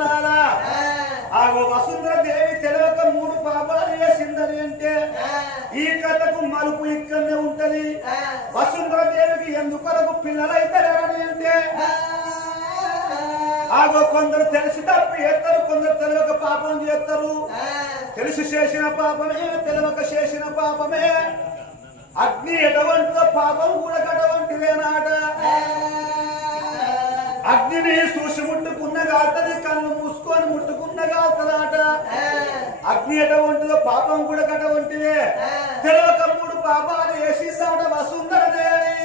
మిత్రులారా ఆ. వసుంధర దేవి తెలియక మూడు పాపాలు చేసిందని అంటే ఈ కథకు మలుపు ఇక్కడనే ఉంటది. వసుంధర దేవికి ఎందుకొరకు పిల్లలైతారని అంటే ఆగో కొందరు తెలిసి తప్పు చేస్తారు కొందరు తెలియక పాపం చేస్తారు. తెలిసి చేసిన పాపమే తెలియక చేసిన పాపమే. అగ్ని ఎటువంటిదో పాపం కూడా కటువంటిదేనాట అగ్నిని చూసి ముట్టుకున్న కాతది కన్ను మూసుకొని ముట్టుకున్న కాతదాట అగ్ని ఎటువంటిదో పాపం కూడా కటువంటిదే తెలియక మూడు పాపాలు వేసిస్తాట వసుందర దేవి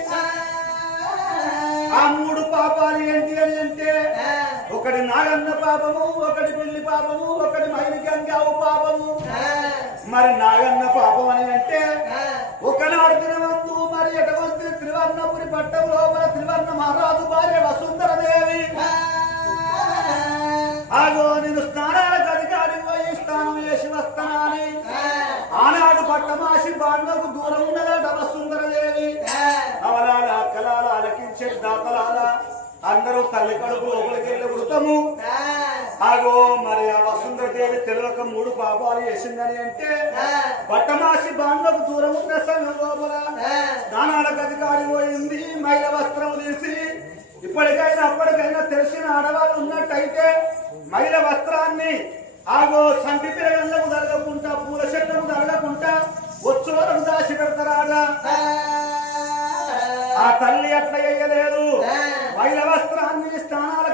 ఆ. మూడు పాపాలు ఏంటి అని అంటే ఒకటి నాగన్న పాపము ఒకటి పెళ్ళి పాపము ఒకటి మైలికి అంగావు పాపము. మరి నాగన్న పాపం అని అంటే ఒకనాడు దినవంతు మరి ఎటువంటి త్రివర్ణపురి పట్టం లోపల త్రివర్ణ మహారాజు భార్య వసుంధర దేవి ఆగో నేను స్నానాలకు అధికారి పోయి స్నానం చేసి వస్తానని. ఆనాడు పట్టమాసి బాండకు దూరం ఉన్నదట వసుంధర దేవి అవలాల అక్కలాల అలకించే దాతలాల అందరూ తల్లి కడుపు లోపలికి వెళ్ళి వృతము. ఆగో మరి ఆ వసుంధర దేవి తెలియక మూడు పాపాలు చేసిందని అంటే పట్టమాసి బాండ్లకు దూరం ఉన్న లోపల స్నానాలకు అధికారి పోయింది మహిళ వస్త్రం తీసి. ఇప్పటికైనా అప్పటికైనా తెలిసిన ఆడవాళ్ళు ఉన్నట్టయితే మహిళ వస్త్రాన్ని ఆగో సంటి పిల్లలకు తరగకుండా పూల చెట్లకు తరగకుండా వచ్చోరకు దాచి పెడతారాడా ఆ. తల్లి అట్లా వేయలేదు మహిళ వస్త్రాన్ని స్నానాల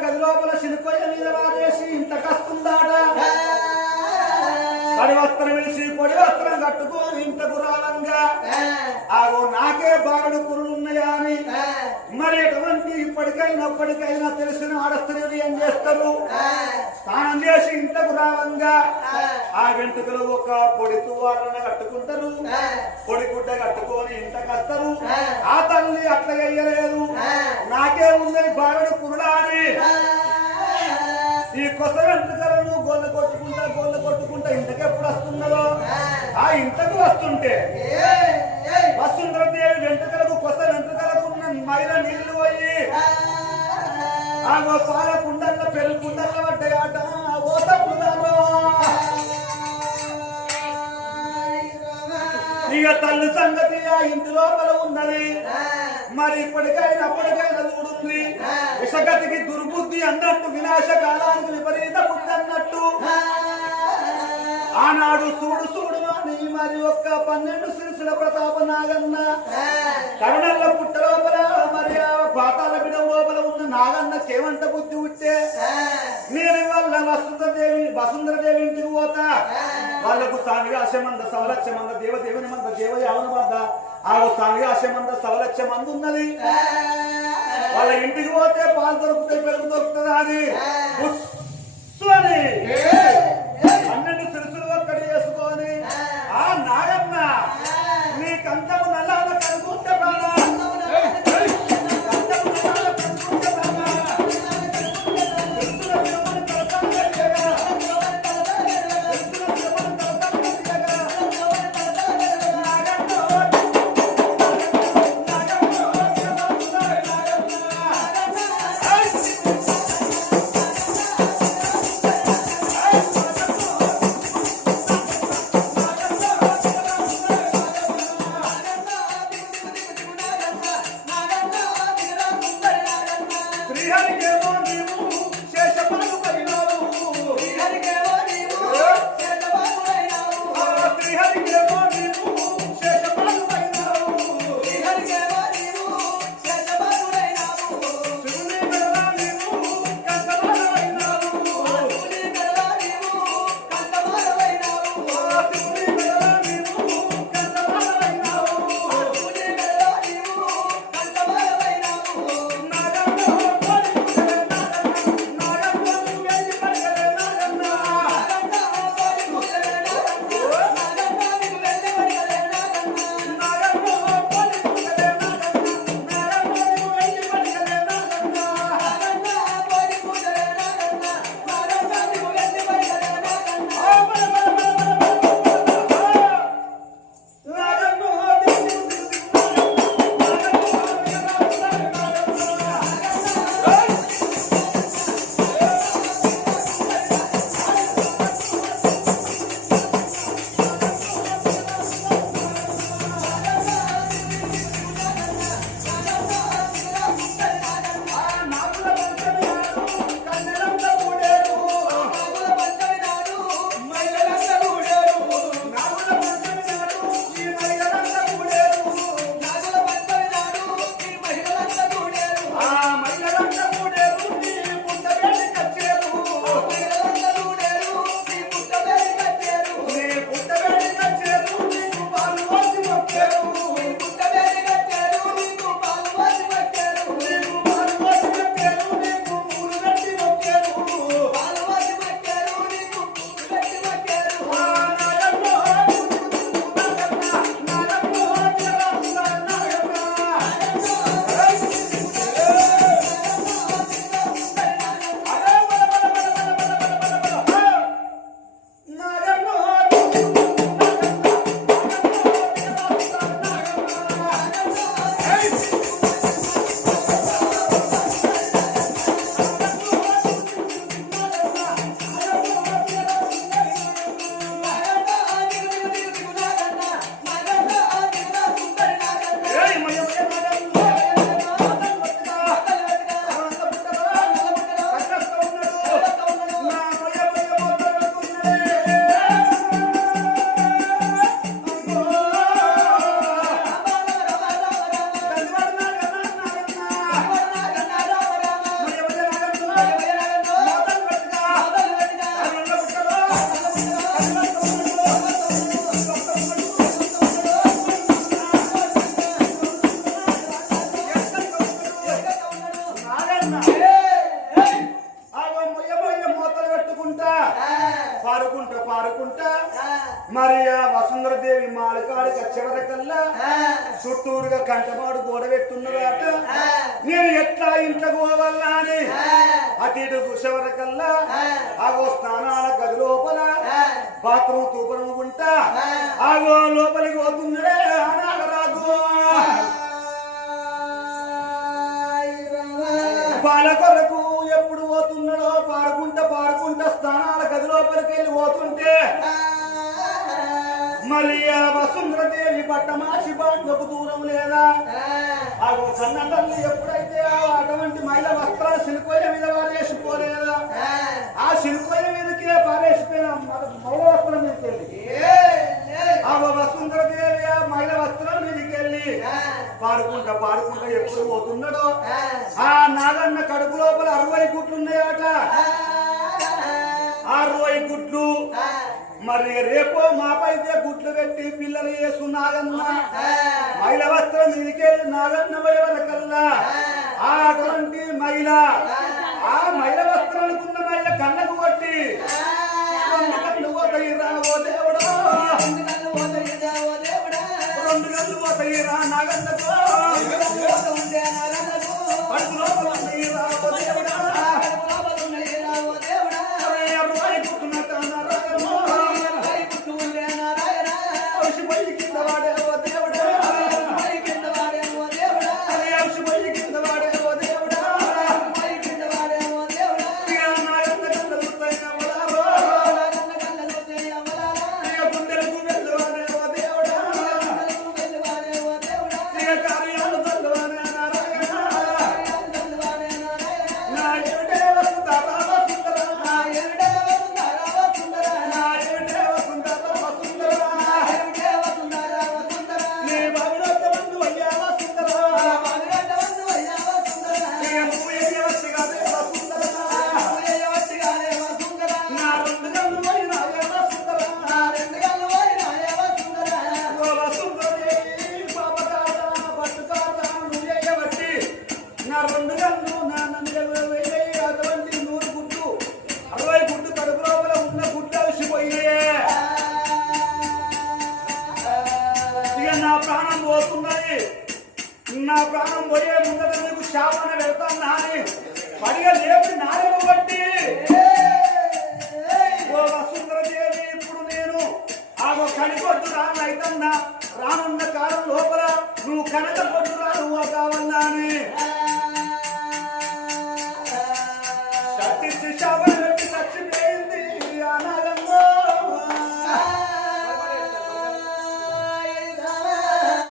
అప్పటికైనా తెలిసిన ఆడస్త్రీలు ఏం చేస్తారు? స్నానం చేసి ఇంతకు రావంగా. ఆ. వెంట్రుకలు ఒక పొడి తువ్వాలను కట్టుకుంటారు. పొడి గుడ్డ కట్టుకొని ఇంతకు వస్తారు. ఆ. తల్లి అట్లా వేయలేదు నాకే ఉందని బారుడు కురుడా అని ఈ కొస వెంట్రుకలను గొల్ల కొట్టుకుంటా గొల్ల కొట్టుకుంటా ఇంతకు ఎప్పుడు వస్తున్నదో ఆ. ఇంతకు వస్తుంటే. విషగతికి దుర్బుద్ధి అన్నట్టు వినాశ కాలానికి విపరీత బుద్ధి అన్నట్టు. ఆనాడు చూడు చూడు అని మరి ఒక్క పన్నెండు సిరిసిల ప్రతాప నాగన్న. కరుణల్ల పుట్ట లోపల మరి పాతాల బిడ లోపల ఉన్న నాగన్నకి ఏమంట బుద్ధి ఉంటే. నేను వాళ్ళ వసుంధర దేవి దేవి వాళ్ళకు సాంఘిక అశమంద సవలక్ష మంద దేవదేవుని మంద దేవ యావన మంద ఆ సాంఘిక అశమంద సవలక్ష మంది ఉన్నది వాళ్ళ ఇంటికి పోతే పాలు దొరుకుతాయి పెరుగు దొరుకుతుందా అని. ఉస్సు అని పన్నెండు సిరుసులు ఒక్కటి చేసుకొని ఆ నాగన్న చుట్టూరుగా కంటమాడు గోడ పెట్టున్నదాట నేను ఎట్లా ఇంట్లోకి పోవాలా అని? అటు ఇటు చూసేవరకల్లా? ఆగో స్నానాల గది లోపల? బాత్రూమ్ తూపరముకుంటా ఆగో లోపలికి పోతుందే అనాగరాజు. బాల కొరకు ఎప్పుడు పోతున్నాడో పారుకుంటా పారుకుంటా స్నానాల గది లోపలికి వెళ్ళి పోతుంటే మరి ఆ వసుంధరదేవి పట్ట మాసి బాండకు దూరం లేదా? ఆ. కన్న తల్లి ఎప్పుడైతే ఆ అటువంటి మహిళ వస్త్రాలు సిలుకోయ మీద పారేసిపోలేదా? ఆ. సిలుకోయ మీదకే పారేసిపోయిన మౌల వస్త్రం మీదకి వెళ్ళి ఆ వసుంధరదేవి ఆ మహిళ వస్త్రం మీదకి వెళ్ళి పాడుకుంటా పాడుకుంటా ఎప్పుడు పోతున్నాడో? ఆ. నాగన్న కడుపు లోపల అరవై గుట్లు ఉన్నాయట అరవై గుట్లు మరి రేపో మాపైతే గుట్లు పెట్టి పిల్లలు వేసు నాగన్న మహిళ వస్త్రం మీదకెళ్ళి నాగన్న వయవల కల్లా ఆ. అటువంటి మహిళ ఆ మహిళ వస్త్రం అనుకున్న మహిళ కళ్ళకు కొట్టి రెండు కళ్ళు పోతాయి రా ఓ దేవుడా. రెండు కళ్ళు పోతాయి రా నాగన్నకు ఉన్నాయి da vardı. ఆగో కనిపొద్దు రానైతన్నా రానున్న కాలం లోపల నువ్వు కనక పొద్దు నువ్వు కావాలని